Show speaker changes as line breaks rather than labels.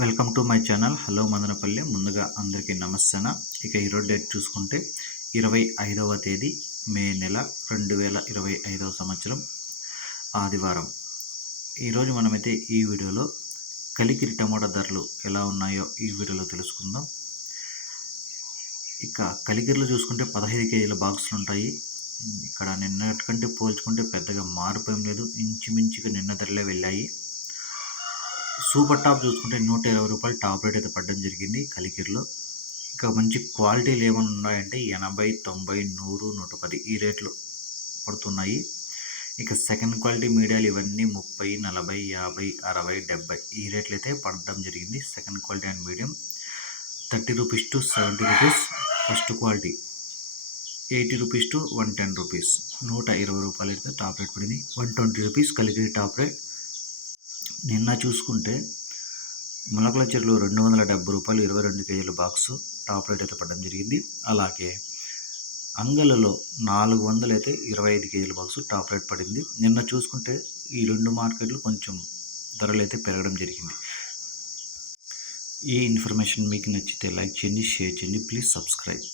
Welcome to my channel. Hello Madanapalle. ముందుగా అందరికీ నమస్తేన ఇక ఈరోజు డేట్ చూసుకుంటే ఇరవై ఐదవ తేదీ మే నెల రెండు వేల ఇరవై ఐదవ సంవత్సరం ఆదివారం. ఈరోజు మనమైతే ఈ వీడియోలో కలికిరి టమోటా ధరలు ఎలా ఉన్నాయో ఈ వీడియోలో తెలుసుకుందాం. ఇక కలికిరిలో చూసుకుంటే పదహైదు కేజీల బాక్సులు ఉంటాయి. ఇక్కడ నిన్నటికంటే పోల్చుకుంటే పెద్దగా మార్పు ఏం లేదు. ఇంచుమించుగా నిన్న ధరలే వెళ్ళాయి. సూపర్ టాప్ చూసుకుంటే నూట ఇరవై రూపాయలు టాప్ రేట్ అయితే పడడం జరిగింది కలికిరిలో. ఇక మంచి క్వాలిటీలు ఏమైనా ఉన్నాయంటే ఎనభై తొంభై నూరు నూట పది ఈ రేట్లు పడుతున్నాయి. ఇక సెకండ్ క్వాలిటీ మీడియాలు ఇవన్నీ ముప్పై నలభై యాభై అరవై డెబ్బై ఈ రేట్లు అయితే పడడం జరిగింది. Second quality and medium thirty rupees to seventy rupees first quality eighty rupees to one ten rupees. నూట ఇరవై రూపాయలు అయితే టాప్ రేట్ పడింది. One twenty rupees Kaligiri top rate. నిన్న చూసుకుంటే మొలకల చెరువులు రెండు వందల డెబ్బై రూపాయలు ఇరవై రెండు కేజీల బాక్సు టాప్ రేట్ అయితే పడడం జరిగింది. అలాగే అంగలలో నాలుగు వందలు అయితే ఇరవై ఐదు కేజీల బాక్సు టాప్ రేట్ పడింది. నిన్న చూసుకుంటే ఈ రెండు మార్కెట్లు కొంచెం ధరలు అయితే పెరగడం జరిగింది. ఈ ఇన్ఫర్మేషన్ మీకు నచ్చితే లైక్ చేయండి షేర్ చేయండి. Please subscribe.